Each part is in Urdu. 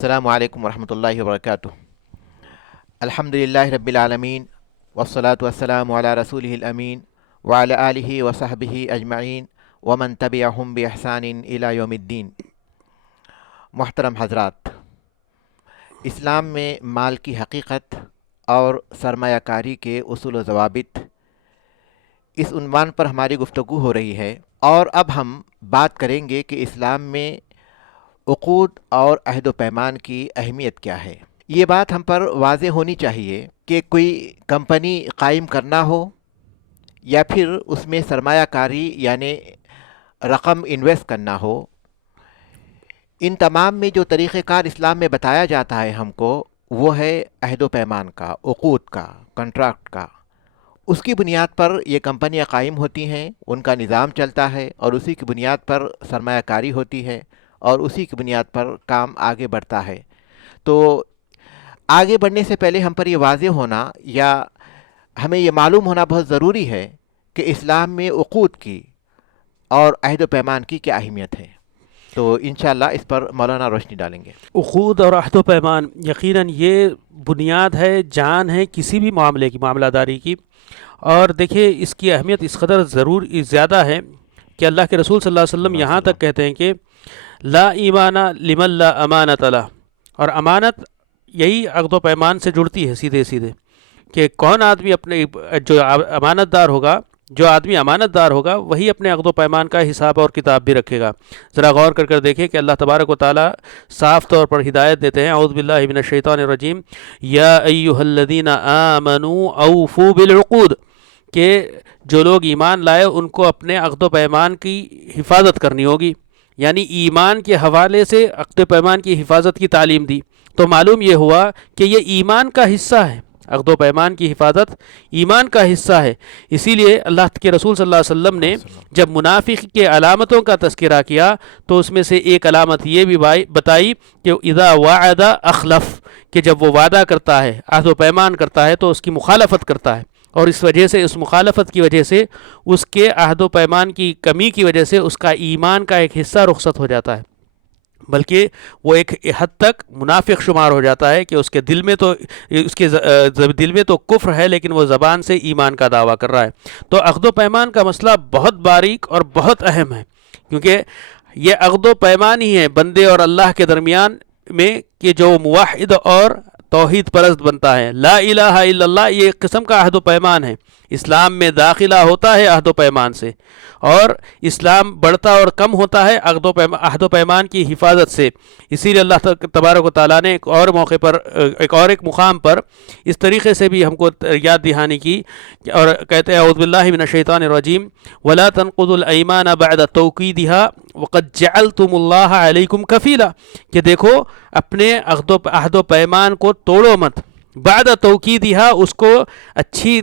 السلام علیکم ورحمۃ اللہ وبرکاتہ۔ الحمد للہ رب العالمین والصلاة والسلام علی رسولہ الامین وعلی آلہ وصحبہ اجمعین ومن تبعہم بإحسان الی یوم الدین۔ محترم حضرات، اسلام میں مال کی حقیقت اور سرمایہ کاری کے اصول و ضوابط، اس عنوان پر ہماری گفتگو ہو رہی ہے، اور اب ہم بات کریں گے کہ اسلام میں عقود اور عہد و پیمان کی اہمیت کیا ہے۔ یہ بات ہم پر واضح ہونی چاہیے کہ کوئی کمپنی قائم کرنا ہو یا پھر اس میں سرمایہ کاری یعنی رقم انویسٹ کرنا ہو، ان تمام میں جو طریقہ کار اسلام میں بتایا جاتا ہے ہم کو، وہ ہے عہد و پیمان کا، عقود کا، کنٹریکٹ کا۔ اس کی بنیاد پر یہ کمپنیاں قائم ہوتی ہیں، ان کا نظام چلتا ہے، اور اسی کی بنیاد پر سرمایہ کاری ہوتی ہے، اور اسی کی بنیاد پر کام آگے بڑھتا ہے۔ تو آگے بڑھنے سے پہلے ہم پر یہ واضح ہونا یا ہمیں یہ معلوم ہونا بہت ضروری ہے کہ اسلام میں عقود کی اور عہد و پیمان کی کیا اہمیت ہے۔ تو انشاءاللہ اس پر مولانا روشنی ڈالیں گے۔ عقود اور عہد و پیمان یقیناً یہ بنیاد ہے، جان ہے کسی بھی معاملے کی، معاملہ داری کی۔ اور دیکھیے اس کی اہمیت اس قدر زیادہ ہے کہ اللہ کے رسول صلی اللہ علیہ وسلم یہاں تک کہتے ہیں کہ لا ایمان لمن لا امانت له، اور امانت یہی عقد و پیمان سے جڑتی ہے سیدھے سیدھے، کہ کون آدمی اپنے جو امانت دار ہوگا، جو آدمی امانت دار ہوگا وہی اپنے عقد و پیمان کا حساب اور کتاب بھی رکھے گا۔ ذرا غور کر دیکھیں کہ اللہ تبارک و تعالیٰ صاف طور پر ہدایت دیتے ہیں، اعوذ باللہ من الشیطان الرجیم، یا ایہا الذین آمنوا اوفوا بالعقود، کہ جو لوگ ایمان لائے ان کو اپنے عقد و پیمان کی حفاظت کرنی ہوگی، یعنی ایمان کے حوالے سے عقد و پیمان کی حفاظت کی تعلیم دی۔ تو معلوم یہ ہوا کہ یہ ایمان کا حصہ ہے، عقد و پیمان کی حفاظت ایمان کا حصہ ہے۔ اسی لیے اللہ کے رسول صلی اللہ علیہ وسلم نے جب منافق کے علامتوں کا تذکرہ کیا تو اس میں سے ایک علامت یہ بھی بتائی کہ اذا وعد اخلف، کہ جب وہ وعدہ کرتا ہے، عہد و پیمان کرتا ہے تو اس کی مخالفت کرتا ہے، اور اس وجہ سے، اس مخالفت کی وجہ سے، اس کے عہد و پیمان کی کمی کی وجہ سے اس کا ایمان کا ایک حصہ رخصت ہو جاتا ہے، بلکہ وہ ایک حد تک منافق شمار ہو جاتا ہے کہ اس کے دل میں تو کفر ہے، لیکن وہ زبان سے ایمان کا دعویٰ کر رہا ہے۔ تو عقد و پیمان کا مسئلہ بہت باریک اور بہت اہم ہے، کیونکہ یہ عقد و پیمان ہی ہے بندے اور اللہ کے درمیان میں کہ جو موحد اور توحید پرست بنتا ہے۔ لا الہ الا اللہ یہ ایک قسم کا عہد و پیمان ہے۔ اسلام میں داخلہ ہوتا ہے عہد و پیمان سے، اور اسلام بڑھتا اور کم ہوتا ہے عہد و پیمان کی حفاظت سے۔ اسی لیے اللہ تبارک و تعالیٰ نے ایک اور موقع پر، ایک مقام پر اس طریقے سے بھی ہم کو یاد دہانی کی، اور کہتے ہیں اعوذ باللہ من الشیطان الرجیم ولا تنقضوا الایمان بعد توکیدها وقد جعلتم اللہ علیکم کفیلا، کہ دیکھو اپنے عہد و پیمان کو توڑو مت، بعد توکیدها، اس کو اچھی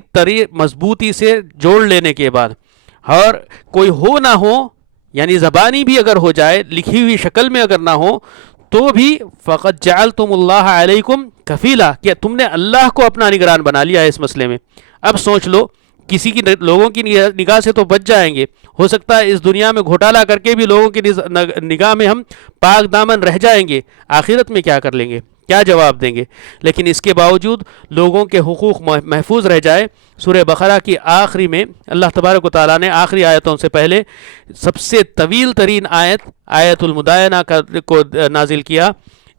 مضبوطی سے جوڑ لینے کے بعد، اور کوئی ہو نہ ہو، یعنی زبانی بھی اگر ہو جائے، لکھی ہوئی شکل میں اگر نہ ہو تو بھی فقط جعلتم اللہ علیکم کفیلا، کہ تم نے اللہ کو اپنا نگران بنا لیا ہے اس مسئلے میں۔ اب سوچ لو، کسی کی لوگوں کی نگاہ سے تو بچ جائیں گے، ہو سکتا ہے اس دنیا میں گھوٹالہ کر کے بھی لوگوں کی نگاہ میں ہم پاک دامن رہ جائیں گے، آخرت میں کیا کر لیں گے، کیا جواب دیں گے؟ لیکن اس کے باوجود لوگوں کے حقوق محفوظ رہ جائے۔ سورہ بقرہ کی آخری میں اللہ تبارک و تعالیٰ نے آخری آیتوں سے پہلے سب سے طویل ترین آیت المدائنہ کو نازل کیا،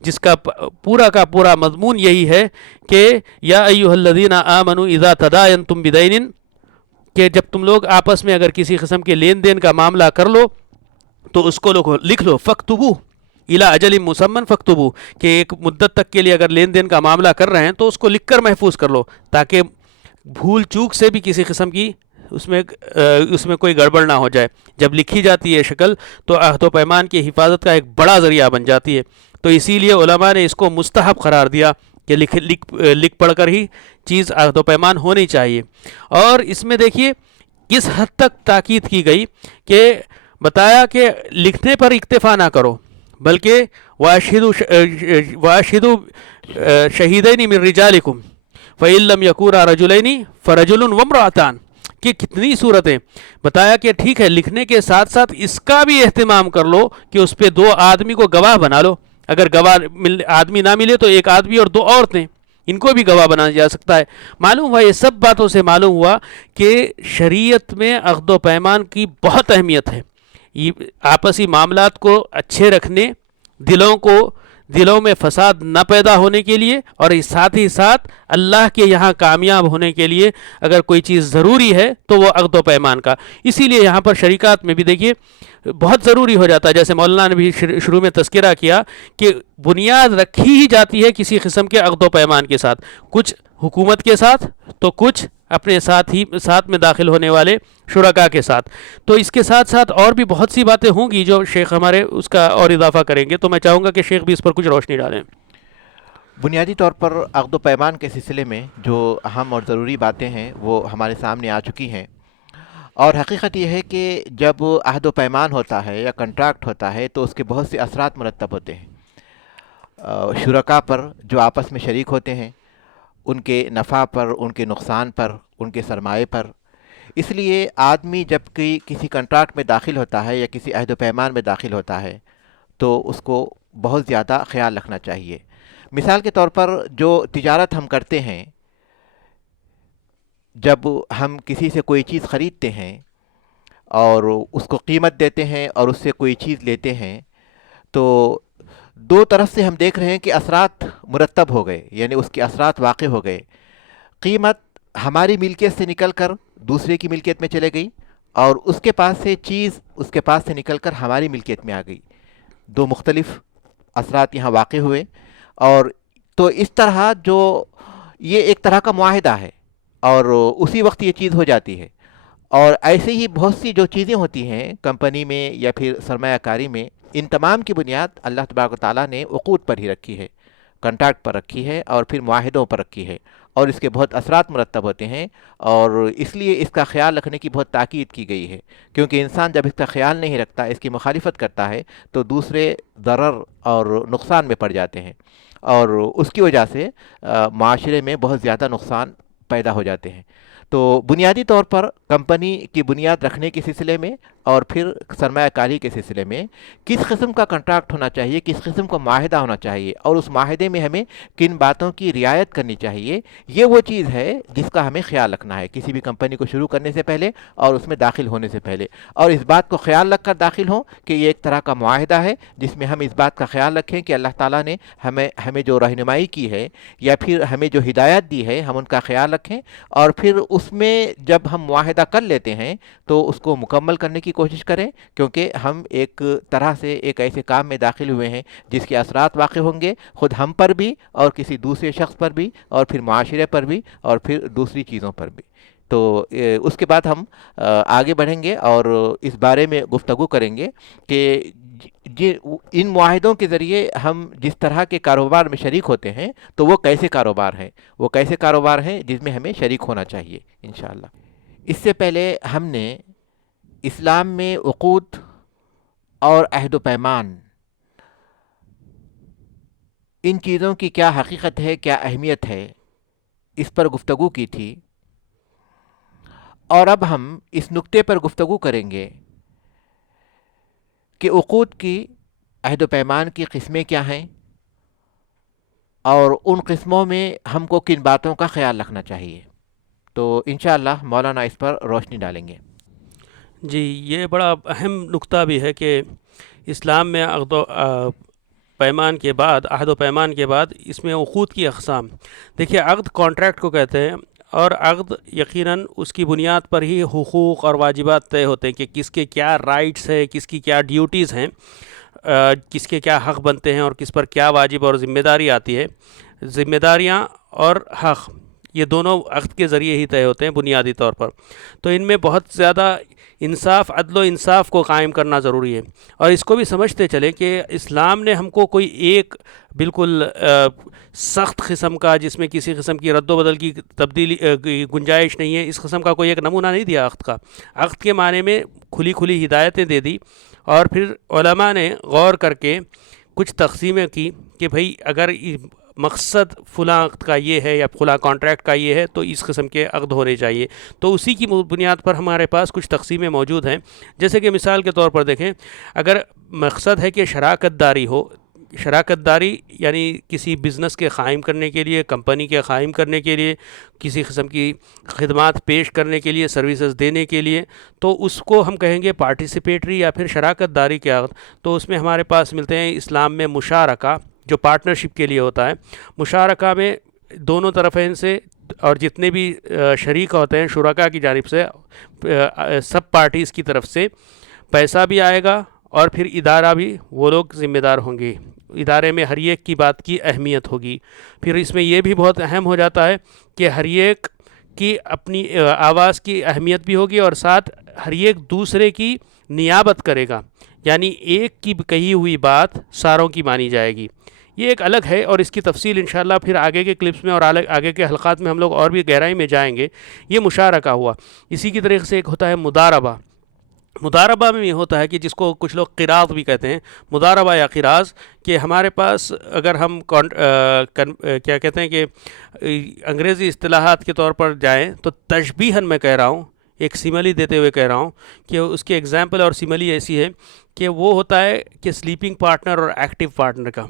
جس کا پورا مضمون یہی ہے کہ یا ایھا الذین آمنوا اذا تداینتم بدین، کہ جب تم لوگ آپس میں اگر کسی قسم کے لین دین کا معاملہ کر لو تو اس کو لکھ لو، فاکتبوہ الی اجل مسمى فاکتبوہ، کہ ایک مدت تک کے لیے اگر لین دین کا معاملہ کر رہے ہیں تو اس کو لکھ کر محفوظ کر لو، تاکہ بھول چوک سے بھی کسی قسم کی اس میں کوئی گڑبڑ نہ ہو جائے۔ جب لکھی جاتی ہے شکل تو عہد و پیمان کی حفاظت کا ایک بڑا ذریعہ بن جاتی ہے۔ تو اسی لیے علماء نے اس کو مستحب قرار دیا کہ لکھ پڑھ کر ہی چیز عہد و پیمان ہونی چاہیے۔ اور اس میں دیکھیے کس حد تک تاکید کی گئی، کہ بتایا کہ لکھنے پر اکتفا نہ کرو، بلکہ وَأَشْهِدُوا شَهِيدَيْنِ مِن رِجَالِكُمْ فَإِن لَّمْ يَكُونَا رَجُلَيْنِ فَرَجُلٌ وَامْرَأَتَانِ، کہ کتنی صورتیں بتایا کہ ٹھیک ہے لکھنے کے ساتھ ساتھ اس کا بھی اہتمام کر لو کہ اس پہ دو آدمی کو گواہ بنا لو۔ اگر گواہ آدمی نہ ملے تو ایک آدمی اور 2 عورتیں، ان کو بھی گواہ بنایا جا سکتا ہے۔ معلوم ہوا، یہ سب باتوں سے معلوم ہوا کہ شریعت میں عقد و پیمان کی بہت اہمیت ہے، یہ آپسی معاملات کو اچھے رکھنے، دلوں میں فساد نہ پیدا ہونے کے لیے، اور ساتھ ہی ساتھ اللہ کے یہاں کامیاب ہونے کے لیے اگر کوئی چیز ضروری ہے تو وہ عقد و پیمان کا۔ اسی لیے یہاں پر شریکات میں بھی دیکھیے بہت ضروری ہو جاتا ہے، جیسے مولانا نے بھی شروع میں تذکرہ کیا کہ بنیاد رکھی ہی جاتی ہے کسی قسم کے عقد و پیمان کے ساتھ، کچھ حکومت کے ساتھ تو کچھ اپنے ساتھ میں داخل ہونے والے شرکاء کے ساتھ۔ تو اس کے ساتھ ساتھ اور بھی بہت سی باتیں ہوں گی جو شیخ ہمارے اس کا اور اضافہ کریں گے، تو میں چاہوں گا کہ شیخ بھی اس پر کچھ روشنی ڈالیں۔ بنیادی طور پر عقد و پیمان کے سلسلے میں جو اہم اور ضروری باتیں ہیں وہ ہمارے سامنے آ چکی ہیں، اور حقیقت یہ ہے کہ جب عہد و پیمان ہوتا ہے یا کنٹریکٹ ہوتا ہے تو اس کے بہت سے اثرات مرتب ہوتے ہیں شرکاء پر جو آپس میں شریک ہوتے ہیں، ان کے نفع پر، ان کے نقصان پر، ان کے سرمایے پر۔ اس لیے آدمی جب کسی کنٹریکٹ میں داخل ہوتا ہے یا کسی عہد و پیمان میں داخل ہوتا ہے تو اس کو بہت زیادہ خیال رکھنا چاہیے۔ مثال کے طور پر جو تجارت ہم کرتے ہیں، جب ہم کسی سے کوئی چیز خریدتے ہیں اور اس کو قیمت دیتے ہیں اور اس سے کوئی چیز لیتے ہیں، تو 2 طرف سے ہم دیکھ رہے ہیں کہ اثرات مرتب ہو گئے، یعنی اس کے اثرات واقع ہو گئے۔ قیمت ہماری ملکیت سے نکل کر دوسرے کی ملکیت میں چلے گئی، اور اس کے پاس سے چیز اس کے پاس سے نکل کر ہماری ملکیت میں آ گئی۔ 2 مختلف اثرات یہاں واقع ہوئے، اور تو اس طرح جو یہ ایک طرح کا معاہدہ ہے اور اسی وقت یہ چیز ہو جاتی ہے۔ اور ایسے ہی بہت سی جو چیزیں ہوتی ہیں کمپنی میں یا پھر سرمایہ کاری میں، ان تمام کی بنیاد اللہ تبارک و تعالیٰ نے عقود پر ہی رکھی ہے، کنٹریکٹ پر رکھی ہے، اور پھر معاہدوں پر رکھی ہے، اور اس کے بہت اثرات مرتب ہوتے ہیں، اور اس لیے اس کا خیال رکھنے کی بہت تاکید کی گئی ہے، کیونکہ انسان جب اس کا خیال نہیں رکھتا، اس کی مخالفت کرتا ہے، تو دوسرے ضرر اور نقصان میں پڑ جاتے ہیں، اور اس کی وجہ سے معاشرے میں بہت زیادہ نقصان پیدا ہو جاتے ہیں۔ تو بنیادی طور پر کمپنی کی بنیاد رکھنے کے سلسلے میں اور پھر سرمایہ کاری کے سلسلے میں کس قسم کا کنٹریکٹ ہونا چاہیے، کس قسم کا معاہدہ ہونا چاہیے، اور اس معاہدے میں ہمیں کن باتوں کی رعایت کرنی چاہیے، یہ وہ چیز ہے جس کا ہمیں خیال رکھنا ہے کسی بھی کمپنی کو شروع کرنے سے پہلے اور اس میں داخل ہونے سے پہلے، اور اس بات کو خیال رکھ کر داخل ہوں کہ یہ ایک طرح کا معاہدہ ہے جس میں ہم اس بات کا خیال رکھیں کہ اللہ تعالیٰ نے ہمیں جو رہنمائی کی ہے یا پھر ہمیں جو ہدایت دی ہے ہم ان کا خیال رکھیں، اور پھر اس میں جب ہم معاہدہ کر لیتے ہیں تو اس کو مکمل کرنے کی کوشش کریں، کیونکہ ہم ایک طرح سے ایک ایسے کام میں داخل ہوئے ہیں جس کے اثرات واقع ہوں گے خود ہم پر بھی اور کسی دوسرے شخص پر بھی اور پھر معاشرے پر بھی اور پھر دوسری چیزوں پر بھی۔ تو اس کے بعد ہم آگے بڑھیں گے اور اس بارے میں گفتگو کریں گے کہ ان معاہدوں کے ذریعے ہم جس طرح کے کاروبار میں شریک ہوتے ہیں تو وہ کیسے کاروبار ہیں، وہ کیسے کاروبار ہیں جس میں ہمیں شریک ہونا چاہیے انشاءاللہ۔ اس سے پہلے ہم نے اسلام میں عقود اور عہد و پیمان، ان چیزوں کی کیا حقیقت ہے، کیا اہمیت ہے، اس پر گفتگو کی تھی، اور اب ہم اس نکتے پر گفتگو کریں گے کہ عقود کی، عہد و پیمان کی قسمیں کیا ہیں، اور ان قسموں میں ہم کو کن باتوں کا خیال رکھنا چاہیے۔ تو انشاءاللہ مولانا اس پر روشنی ڈالیں گے۔ جی، یہ بڑا اہم نکتہ بھی ہے کہ اسلام میں عقد و پیمان کے بعد، عہد و پیمان کے بعد اس میں عقود کی اقسام۔ دیکھیے، عقد کانٹریکٹ کو کہتے ہیں، اور عقد یقیناً اس کی بنیاد پر ہی حقوق اور واجبات طے ہوتے ہیں کہ کس کے کیا رائٹس ہے، کس کی کیا ڈیوٹیز ہیں، کس کے کیا حق بنتے ہیں اور کس پر کیا واجب اور ذمہ داری آتی ہے۔ ذمہ داریاں اور حق یہ دونوں عقد کے ذریعے ہی طے ہوتے ہیں بنیادی طور پر۔ تو ان میں بہت زیادہ انصاف، عدل و انصاف کو قائم کرنا ضروری ہے، اور اس کو بھی سمجھتے چلیں کہ اسلام نے ہم کو کوئی ایک بالکل سخت قسم کا، جس میں کسی قسم کی رد و بدل کی تبدیلی گنجائش نہیں ہے، اس قسم کا کوئی ایک نمونہ نہیں دیا عقد کا۔ عقد کے معنی میں کھلی کھلی ہدایتیں دے دی، اور پھر علماء نے غور کر کے کچھ تقسیمیں کی کہ بھئی اگر مقصد فلاں عقد کا یہ ہے یا فلاں کانٹریکٹ کا یہ ہے تو اس قسم کے عقد ہونے چاہیے۔ تو اسی کی بنیاد پر ہمارے پاس کچھ تقسیمیں موجود ہیں، جیسے کہ مثال کے طور پر دیکھیں، اگر مقصد ہے کہ شراکت داری ہو، شراکت داری یعنی کسی بزنس کے قائم کرنے کے لیے، کمپنی کے قائم کرنے کے لیے، کسی قسم کی خدمات پیش کرنے کے لیے، سروسز دینے کے لیے، تو اس کو ہم کہیں گے پارٹیسپیٹری یا پھر شراکت داری کے عقد۔ تو اس میں ہمارے پاس ملتے ہیں اسلام میں مشارکہ، جو پارٹنرشپ کے لیے ہوتا ہے۔ مشارکہ میں دونوں طرفین سے اور جتنے بھی شریک ہوتے ہیں شرکاء کی جانب سے، سب پارٹیز کی طرف سے پیسہ بھی آئے گا، اور پھر ادارہ بھی وہ لوگ ذمہ دار ہوں گے۔ ادارے میں ہر ایک کی بات کی اہمیت ہوگی۔ پھر اس میں یہ بھی بہت اہم ہو جاتا ہے کہ ہر ایک کی اپنی آواز کی اہمیت بھی ہوگی، اور ساتھ ہر ایک دوسرے کی نیابت کرے گا، یعنی ایک کی کہی ہوئی بات ساروں کی مانی جائے گی۔ یہ ایک الگ ہے، اور اس کی تفصیل انشاءاللہ پھر آگے کے کلپس میں اور آگے کے حلقات میں ہم لوگ اور بھی گہرائی میں جائیں گے۔ یہ مشارکہ ہوا۔ اسی کی طریقے سے ایک ہوتا ہے مضاربہ۔ مضاربہ میں یہ ہوتا ہے کہ جس کو کچھ لوگ قراض بھی کہتے ہیں، مضاربہ یا قراض، کہ ہمارے پاس اگر ہم کیا کہتے ہیں کہ انگریزی اصطلاحات کے طور پر جائیں تو تشبیہاً میں کہہ رہا ہوں، ایک سملی دیتے ہوئے کہہ رہا ہوں کہ اس کی ایگزامپل اور سملی ایسی ہے کہ وہ ہوتا ہے کہ سلیپنگ پارٹنر اور ایکٹیو پارٹنر کا،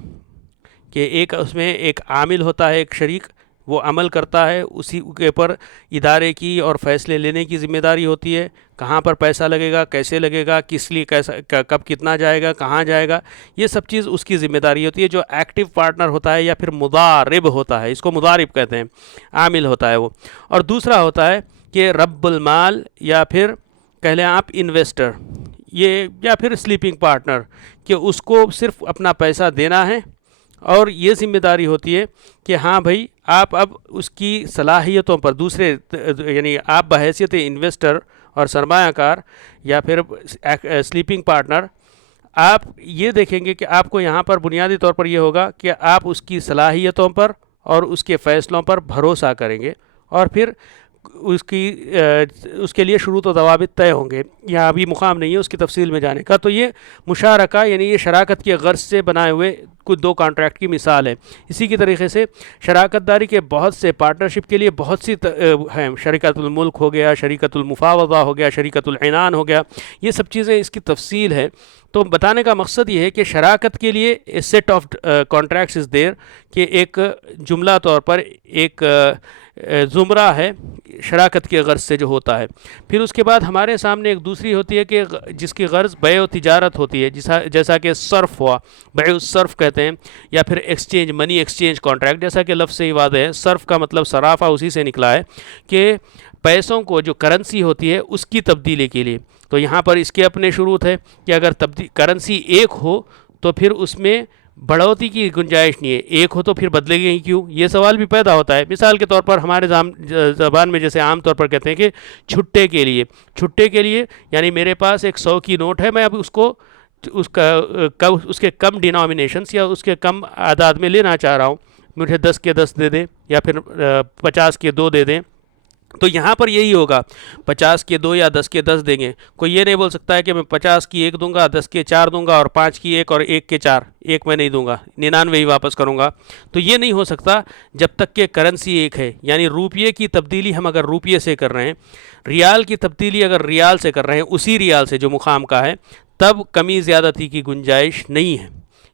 کہ ایک اس میں ایک عامل ہوتا ہے، ایک شریک، وہ عمل کرتا ہے، اسی کے پر ادارے کی اور فیصلے لینے کی ذمہ داری ہوتی ہے، کہاں پر پیسہ لگے گا، کیسے لگے گا، کس لیے، کیسا، کب کتنا جائے گا، کہاں جائے گا، یہ سب چیز اس کی ذمہ داری ہوتی ہے۔ جو ایکٹیو پارٹنر ہوتا ہے یا پھر مضارب ہوتا ہے، اس کو مضارب کہتے ہیں، عامل ہوتا ہے وہ۔ اور دوسرا ہوتا ہے کہ رب المال، یا پھر کہہ لیں آپ انویسٹر، یہ یا پھر سلیپنگ پارٹنر، کہ اس کو صرف اپنا پیسہ دینا ہے، اور یہ ذمہ داری ہوتی ہے کہ ہاں بھائی آپ اب اس کی صلاحیتوں پر دوسرے، یعنی آپ بحیثیت انویسٹر اور سرمایہ کار یا پھر سلیپنگ پارٹنر، آپ یہ دیکھیں گے کہ آپ کو یہاں پر بنیادی طور پر یہ ہوگا کہ آپ اس کی صلاحیتوں پر اور اس کے فیصلوں پر بھروسہ کریں گے، اور پھر اس کے لیے شروط و ضوابط طے ہوں گے۔ یہاں ابھی مقام نہیں ہے اس کی تفصیل میں جانے کا۔ تو یہ مشارکہ یعنی یہ شراکت کے غرض سے بنائے ہوئے کچھ دو کانٹریکٹ کی مثال ہے۔ اسی کی طریقے سے شراکت داری کے بہت سے پارٹنرشپ کے لیے بہت سی ہیں، شریکت الملک ہو گیا، شریکت المفاوضہ ہو گیا، شریکت العنان ہو گیا، یہ سب چیزیں اس کی تفصیل ہے۔ تو بتانے کا مقصد یہ ہے کہ شراکت کے لیے اے سیٹ آف کانٹریکٹس از دیر، کہ ایک جملہ طور پر ایک زمرہ ہے شراکت کے غرض سے جو ہوتا ہے۔ پھر اس کے بعد ہمارے سامنے ایک دوسری ہوتی ہے کہ جس کی غرض بیع و تجارت ہوتی ہے، جیسا کہ صرف ہوا، بیع الصرف کہتے ہیں، یا پھر ایکسچینج، منی ایکسچینج کانٹریکٹ، جیسا کہ لفظ سے ہی واضح ہے، صرف کا مطلب صرافہ اسی سے نکلا ہے کہ پیسوں کو جو کرنسی ہوتی ہے اس کی تبدیلی کے لیے۔ تو یہاں پر اس کے اپنے شروط ہے کہ اگر کرنسی ایک ہو تو پھر اس میں بڑھوتی کی گنجائش نہیں ہے، ایک ہو تو پھر بدلے گی کیوں، یہ سوال بھی پیدا ہوتا ہے۔ مثال کے طور پر ہمارے زبان میں جیسے عام طور پر کہتے ہیں کہ چھٹے کے لیے یعنی میرے پاس ایک 100 کی نوٹ ہے، میں اب اس کے کم ڈینامینیشنس یا اس کے کم اعداد میں لینا چاہ رہا ہوں، مجھے 10 کے 10 دے دیں یا پھر 50 کے 2 دے دیں۔ تو یہاں پر یہی ہوگا، 50 کے 2 یا 10 کے 10 دیں گے۔ کوئی یہ نہیں بول سکتا ہے کہ میں 50 کی 1 دوں گا، 10 کے 4 دوں گا، اور 5 کی 1 اور 1 کے 4، ایک میں نہیں دوں گا، 99 ہی واپس کروں گا۔ تو یہ نہیں ہو سکتا جب تک کہ کرنسی ایک ہے، یعنی روپیے کی تبدیلی ہم اگر روپیے سے کر رہے ہیں، ریال کی تبدیلی اگر ریال سے کر رہے ہیں، اسی ریال سے جو مقام کا ہے، تب کمی زیادتی کی گنجائش نہیں ہے۔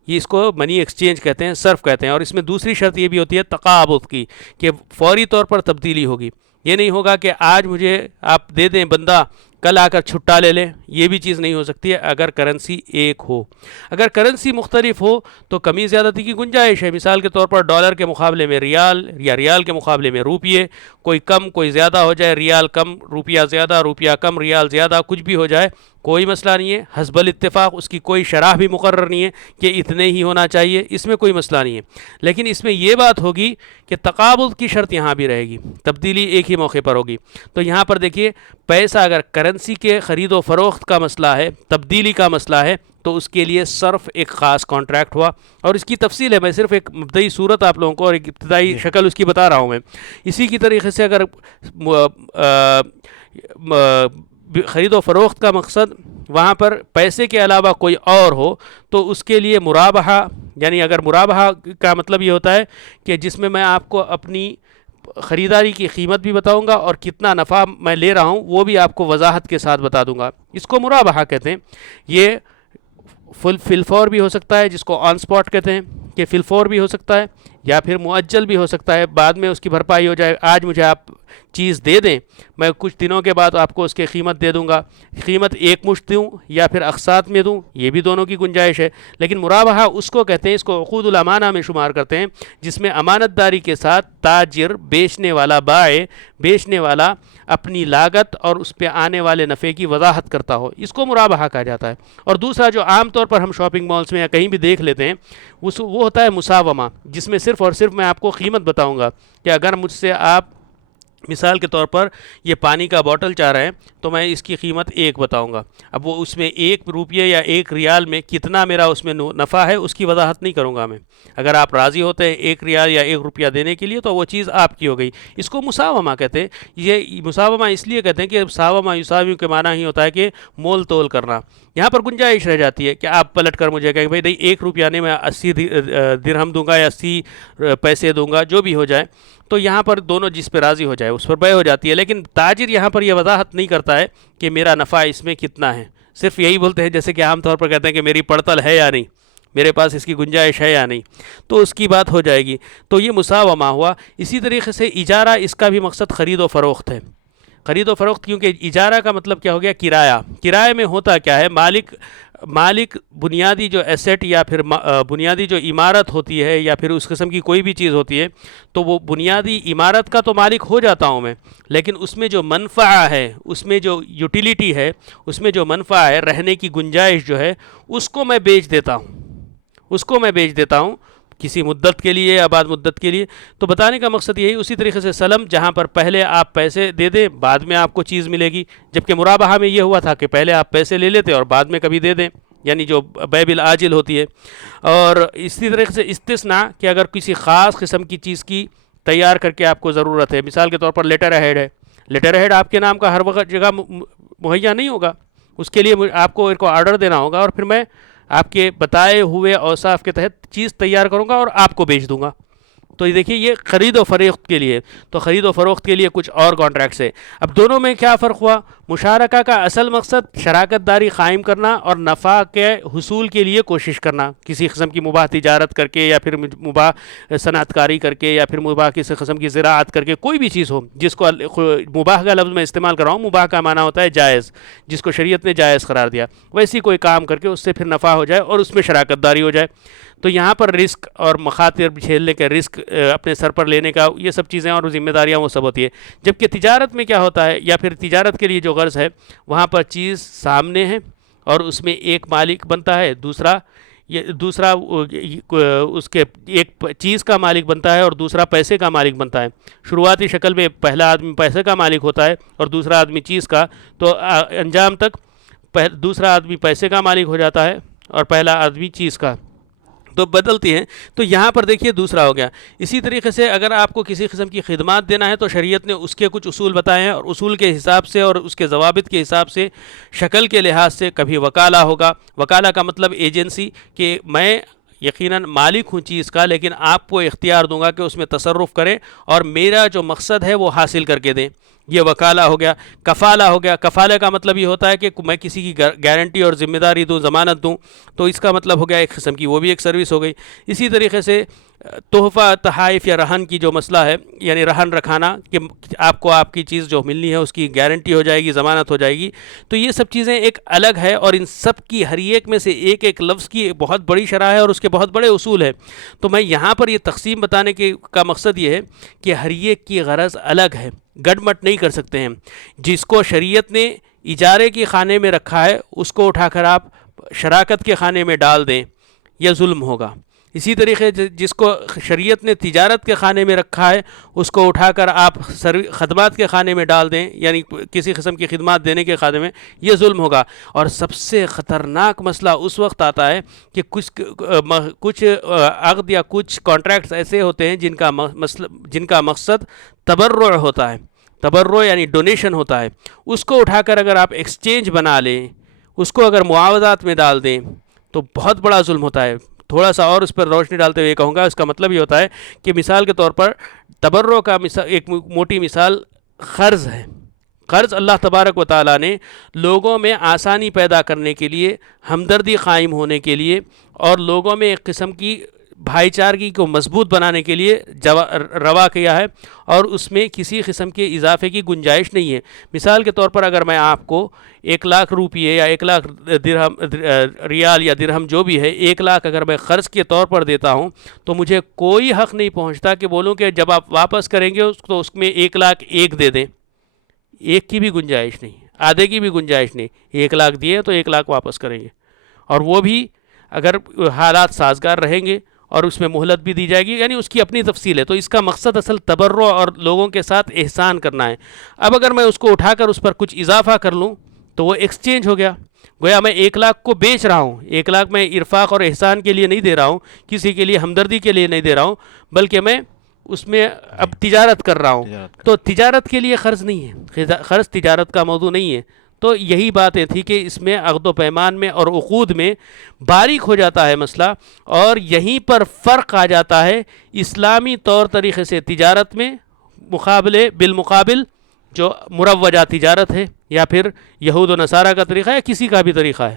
یہ اس کو منی ایکسچینج کہتے ہیں، صرف کہتے ہیں۔ اور اس میں دوسری شرط یہ بھی ہوتی ہے تقابض کی، کہ فوری طور پر تبدیلی ہوگی۔ یہ نہیں ہوگا کہ آج مجھے آپ دے دیں بندہ، کل آ کر چھٹا لے لیں، یہ بھی چیز نہیں ہو سکتی ہے اگر کرنسی ایک ہو۔ اگر کرنسی مختلف ہو تو کمی زیادتی کی گنجائش ہے۔ مثال کے طور پر ڈالر کے مقابلے میں ریال، یا ریال کے مقابلے میں روپیے، کوئی کم کوئی زیادہ ہو جائے، ریال کم روپیہ زیادہ، روپیہ کم ریال زیادہ، کچھ بھی ہو جائے، کوئی مسئلہ نہیں ہے، حسب الاتفاق۔ اس کی کوئی شرح بھی مقرر نہیں ہے کہ اتنے ہی ہونا چاہیے، اس میں کوئی مسئلہ نہیں ہے۔ لیکن اس میں یہ بات ہوگی کہ تقابض کی شرط یہاں بھی رہے گی، تبدیلی ایک ہی موقع پر ہوگی۔ تو یہاں پر دیکھیے، پیسہ اگر کرنسی کے خرید و فروخت کا مسئلہ ہے، تبدیلی کا مسئلہ ہے، تو اس کے لیے صرف ایک خاص کانٹریکٹ ہوا، اور اس کی تفصیل ہے، میں صرف ایک مبدئی صورت آپ لوگوں کو اور ایک ابتدائی شکل اس کی بتا رہا ہوں میں۔ اسی کی طریقے سے اگر خرید و فروخت کا مقصد وہاں پر پیسے کے علاوہ کوئی اور ہو، تو اس کے لیے مرابحہ، یعنی اگر مرابحہ کا مطلب یہ ہوتا ہے کہ جس میں میں آپ کو اپنی خریداری کی قیمت بھی بتاؤں گا اور کتنا نفع میں لے رہا ہوں وہ بھی آپ کو وضاحت کے ساتھ بتا دوں گا، اس کو مرابحہ کہتے ہیں۔ یہ فل فور بھی ہو سکتا ہے جس کو آن سپاٹ کہتے ہیں کہ فل فور بھی ہو سکتا ہے، یا پھر مؤجل بھی ہو سکتا ہے، بعد میں اس کی بھرپائی ہو جائے، آج مجھے آپ چیز دے دیں، میں کچھ دنوں کے بعد آپ کو اس کی قیمت دے دوں گا، قیمت ایک مشت دوں یا پھر اقساط میں دوں، یہ بھی دونوں کی گنجائش ہے۔ لیکن مرابحہ اس کو کہتے ہیں، اس کو عقود الامانہ میں شمار کرتے ہیں، جس میں امانت داری کے ساتھ تاجر، بیچنے والا بائع، بیچنے والا اپنی لاگت اور اس پہ آنے والے نفع کی وضاحت کرتا ہو، اس کو مرابحہ کہا جاتا ہے۔ اور دوسرا جو عام طور پر ہم شاپنگ مالز میں یا کہیں بھی دیکھ لیتے ہیں وہ ہوتا ہے مساومہ، جس میں صرف اور صرف میں آپ کو قیمت بتاؤں گا کہ اگر مجھ سے آپ مثال کے طور پر یہ پانی کا بوٹل چاہ رہے ہیں تو میں اس کی قیمت 1 بتاؤں گا، اب وہ اس میں 1 روپیے یا 1 ریال میں کتنا میرا اس میں نفع ہے اس کی وضاحت نہیں کروں گا میں۔ اگر آپ راضی ہوتے ہیں 1 ریال یا 1 روپیہ دینے کے لیے تو وہ چیز آپ کی ہو گئی، اس کو مساومہ کہتے ہیں۔ یہ مساومہ اس لیے کہتے ہیں کہ مساومہ یساوی کے معنی ہی ہوتا ہے کہ مول تول کرنا۔ یہاں پر گنجائش رہ جاتی ہے کہ آپ پلٹ کر مجھے کہیں بھائی نہیں 1 روپیہ نہیں، میں 80 درہم دوں گا یا 80 پیسے دوں گا، جو بھی ہو جائے، تو یہاں پر دونوں جس پہ راضی ہو جائے اس پر بیع ہو جاتی ہے۔ لیکن تاجر یہاں پر یہ وضاحت نہیں کرتا ہے کہ میرا نفع اس میں کتنا ہے، صرف یہی بولتے ہیں جیسے کہ عام طور پر کہتے ہیں کہ میری پڑتل ہے یا نہیں، میرے پاس اس کی گنجائش ہے یا نہیں، تو اس کی بات ہو جائے گی۔ تو یہ مساومہ ہوا۔ اسی طریقے سے اجارہ، اس کا بھی مقصد خرید و فروخت ہے۔ خرید و فروخت، کیونکہ اجارہ کا مطلب کیا ہو گیا؟ کرایہ۔ کرائے میں ہوتا کیا ہے؟ مالک بنیادی جو ایسیٹ یا پھر بنیادی جو عمارت ہوتی ہے یا پھر اس قسم کی کوئی بھی چیز ہوتی ہے، تو وہ بنیادی عمارت کا تو مالک ہو جاتا ہوں میں، لیکن اس میں جو منفعہ ہے، اس میں جو یوٹیلیٹی ہے، اس میں جو منفعہ ہے، رہنے کی گنجائش جو ہے، اس کو میں بیچ دیتا ہوں کسی مدت کے لیے یا بعد مدت کے لیے۔ تو بتانے کا مقصد یہی۔ اسی طریقے سے سلم، جہاں پر پہلے آپ پیسے دے دیں، بعد میں آپ کو چیز ملے گی، جبکہ مرابحہ میں یہ ہوا تھا کہ پہلے آپ پیسے لے لیتے اور بعد میں کبھی دے دیں، یعنی جو بیع بالآجل ہوتی ہے۔ اور اسی طریقے سے استثناء، کہ اگر کسی خاص قسم کی چیز کی تیار کر کے آپ کو ضرورت ہے، مثال کے طور پر لیٹر ہیڈ ہے، لیٹر ہیڈ آپ کے نام کا ہر وقت جگہ مہیا نہیں ہوگا، اس کے لیے آپ کو آرڈر دینا ہوگا، اور پھر میں آپ کے بتائے ہوئے اوصاف کے تحت چیز تیار کروں گا اور آپ کو بیچ دوں گا۔ تو یہ دیکھیے، یہ خرید و فروخت کے لیے۔ تو خرید و فروخت کے لیے کچھ اور کانٹریکٹس ہے۔ اب دونوں میں کیا فرق ہوا؟ مشارکہ کا اصل مقصد شراکت داری قائم کرنا اور نفع کے حصول کے لیے کوشش کرنا، کسی قسم کی مباح تجارت کر کے یا پھر مباح صنعت کاری کر کے یا پھر مباح کسی قسم کی زراعت کر کے، کوئی بھی چیز ہو جس کو مباح کا لفظ میں استعمال کر رہا ہوں، مباح کا معنی ہوتا ہے جائز، جس کو شریعت نے جائز قرار دیا، ویسی کوئی کام کر کے اس سے پھر نفع ہو جائے اور اس میں شراکت داری ہو جائے۔ تو یہاں پر رسک اور مخاطر جھیلنے کے، رسک اپنے سر پر لینے کا، یہ سب چیزیں اور ذمہ داریاں وہ سب ہوتی ہے۔ جبکہ تجارت میں کیا ہوتا ہے، یا پھر تجارت کے لیے جو غرض ہے، وہاں پر چیز سامنے ہے اور اس میں ایک مالک بنتا ہے، دوسرا اس کے ایک چیز کا مالک بنتا ہے اور دوسرا پیسے کا مالک بنتا ہے۔ شروعاتی شکل میں پہلا آدمی پیسے کا مالک ہوتا ہے اور دوسرا آدمی چیز کا، تو انجام تک دوسرا آدمی پیسے کا مالک ہو جاتا ہے اور پہلا آدمی چیز کا، تو بدلتی ہیں۔ تو یہاں پر دیکھیے دوسرا ہو گیا۔ اسی طریقے سے اگر آپ کو کسی قسم کی خدمات دینا ہے تو شریعت نے اس کے کچھ اصول بتائے ہیں، اور اصول کے حساب سے اور اس کے ضوابط کے حساب سے، شکل کے لحاظ سے کبھی وکالہ ہوگا۔ وکالہ کا مطلب ایجنسی، کہ میں یقیناً مالک ہوں چیز کا، لیکن آپ کو اختیار دوں گا کہ اس میں تصرف کریں اور میرا جو مقصد ہے وہ حاصل کر کے دیں، یہ وکالہ ہو گیا۔ کفالہ ہو گیا۔ کفالہ کا مطلب یہ ہوتا ہے کہ میں کسی کی گارنٹی اور ذمہ داری دوں، ضمانت دوں، تو اس کا مطلب ہو گیا ایک قسم کی، وہ بھی ایک سروس ہو گئی۔ اسی طریقے سے تحفہ، تحائف یا رہن کی جو مسئلہ ہے، یعنی رہن رکھانا، کہ آپ کو آپ کی چیز جو ملنی ہے اس کی گارنٹی ہو جائے گی، ضمانت ہو جائے گی، تو یہ سب چیزیں ایک الگ ہے، اور ان سب کی ہر ایک میں سے ایک ایک لفظ کی بہت بڑی شرح ہے اور اس کے بہت بڑے اصول ہیں۔ تو میں یہاں پر یہ تقسیم بتانے کا مقصد یہ ہے کہ ہر ایک کی غرض الگ ہے، گڈ مٹ نہیں کر سکتے ہیں۔ جس کو شریعت نے اجارے کے خانے میں رکھا ہے اس کو اٹھا کر آپ شراکت کے خانے میں ڈال دیں، یہ ظلم ہوگا۔ اسی طریقے جس کو شریعت نے تجارت کے خانے میں رکھا ہے اس کو اٹھا کر آپ خدمات کے خانے میں ڈال دیں، یعنی کسی قسم کی خدمات دینے کے خانے میں، یہ ظلم ہوگا۔ اور سب سے خطرناک مسئلہ اس وقت آتا ہے کہ کچھ عقد یا کچھ کانٹریکٹس ایسے ہوتے ہیں جن کا مقصد تبرع ہوتا ہے، تبرع یعنی ڈونیشن ہوتا ہے، اس کو اٹھا کر اگر آپ ایکسچینج بنا لیں، اس کو اگر معاوضات میں ڈال دیں تو بہت بڑا ظلم ہوتا ہے۔ تھوڑا سا اور اس پر روشنی ڈالتے ہوئے کہوں گا، اس کا مطلب یہ ہوتا ہے کہ مثال کے طور پر تبرع کا ایک موٹی مثال قرض ہے۔ قرض اللہ تبارک و تعالیٰ نے لوگوں میں آسانی پیدا کرنے کے لیے، ہمدردی قائم ہونے کے لیے، اور لوگوں میں ایک قسم کی بھائی چارگی کو مضبوط بنانے کے لیے روا کیا ہے، اور اس میں کسی قسم کے اضافے کی گنجائش نہیں ہے۔ مثال کے طور پر اگر میں آپ کو 1,00,000 روپیے یا 1,00,000 درہم، ریال یا درہم جو بھی ہے، 1,00,000 اگر میں قرض کے طور پر دیتا ہوں تو مجھے کوئی حق نہیں پہنچتا کہ بولوں کہ جب آپ واپس کریں گے تو اس میں 1,00,000 ایک دے دیں۔ ایک کی بھی گنجائش نہیں، آدھے کی بھی گنجائش نہیں۔ 1,00,000 دیے تو 1,00,000 واپس کریں گے، اور وہ بھی اگر حالات سازگار رہیں گے اور اس میں مہلت بھی دی جائے گی، یعنی اس کی اپنی تفصیل ہے۔ تو اس کا مقصد اصل تبرع اور لوگوں کے ساتھ احسان کرنا ہے۔ اب اگر میں اس کو اٹھا کر اس پر کچھ اضافہ کر لوں تو وہ ایکسچینج ہو گیا، گویا میں 1,00,000 کو بیچ رہا ہوں۔ 1,00,000 میں ارفاق اور احسان کے لیے نہیں دے رہا ہوں، کسی کے لیے ہمدردی کے لیے نہیں دے رہا ہوں، بلکہ میں اس میں اب تجارت کر رہا ہوں۔ تو تجارت کے لیے قرض نہیں ہے، قرض تجارت کا موضوع نہیں ہے۔ تو یہی باتیں تھی کہ اس میں عقد و پیمان میں اور عقود میں باریک ہو جاتا ہے مسئلہ، اور یہیں پر فرق آ جاتا ہے اسلامی طور طریقے سے تجارت میں بالمقابل جو مروجہ تجارت ہے، یا پھر یہود و نصارہ کا طریقہ ہے، کسی کا بھی طریقہ ہے۔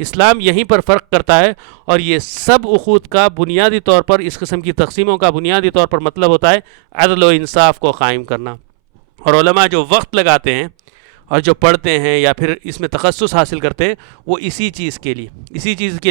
اسلام یہیں پر فرق کرتا ہے، اور یہ سب عقود کا بنیادی طور پر، اس قسم کی تقسیموں کا بنیادی طور پر مطلب ہوتا ہے عدل و انصاف کو قائم کرنا۔ اور علماء جو وقت لگاتے ہیں اور جو پڑھتے ہیں یا پھر اس میں تخصص حاصل کرتے ہیں، وہ اسی چیز کے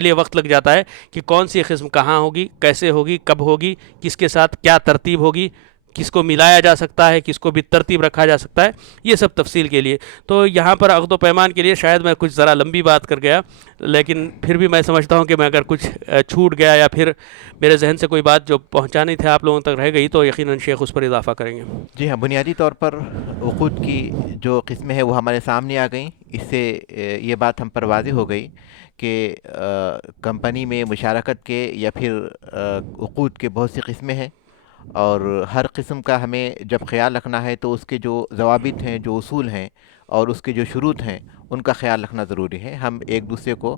لیے وقت لگ جاتا ہے کہ کون سی قسم کہاں ہوگی، کیسے ہوگی، کب ہوگی، کس کے ساتھ کیا ترتیب ہوگی، کس کو ملایا جا سکتا ہے، کس کو بھی ترتیب رکھا جا سکتا ہے، یہ سب تفصیل کے لیے۔ تو یہاں پر عقد و پیمان کے لیے شاید میں کچھ ذرا لمبی بات کر گیا، لیکن پھر بھی میں سمجھتا ہوں کہ میں اگر کچھ چھوٹ گیا یا پھر میرے ذہن سے کوئی بات جو پہنچانی تھی آپ لوگوں تک رہ گئی، تو یقیناً شیخ اس پر اضافہ کریں گے۔ جی ہاں، بنیادی طور پر عقود کی جو قسمیں ہیں وہ ہمارے سامنے آ گئیں۔ اس سے یہ بات ہم پر واضح ہو گئی کہ کمپنی میں مشارکت کے یا پھر عقود کے بہت سی قسمیں ہیں، اور ہر قسم کا ہمیں جب خیال رکھنا ہے تو اس کے جو ضوابط ہیں، جو اصول ہیں، اور اس کے جو شروط ہیں، ان کا خیال رکھنا ضروری ہے۔ ہم ایک دوسرے کو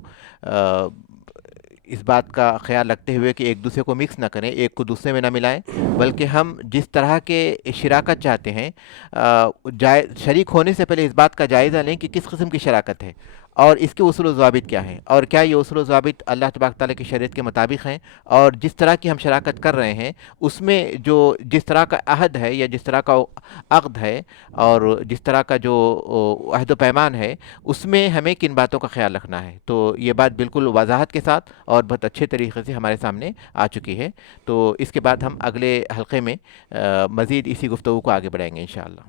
اس بات کا خیال رکھتے ہوئے کہ ایک دوسرے کو مکس نہ کریں، ایک کو دوسرے میں نہ ملائیں، بلکہ ہم جس طرح کے شراکت چاہتے ہیں، شریک ہونے سے پہلے اس بات کا جائزہ لیں کہ کس قسم کی شراکت ہے، اور اس کے اصول و ضوابط کیا ہیں، اور کیا یہ اصول و ضوابط اللہ تبارک تعالیٰ کی شریعت کے مطابق ہیں، اور جس طرح کی ہم شراکت کر رہے ہیں اس میں جو جس طرح کا عہد ہے یا جس طرح کا عقد ہے اور جس طرح کا جو عہد و پیمان ہے، اس میں ہمیں کن باتوں کا خیال رکھنا ہے۔ تو یہ بات بالکل وضاحت کے ساتھ اور بہت اچھے طریقے سے ہمارے سامنے آ چکی ہے۔ تو اس کے بعد ہم اگلے حلقے میں مزید اسی گفتگو کو آگے بڑھائیں گے انشاءاللہ۔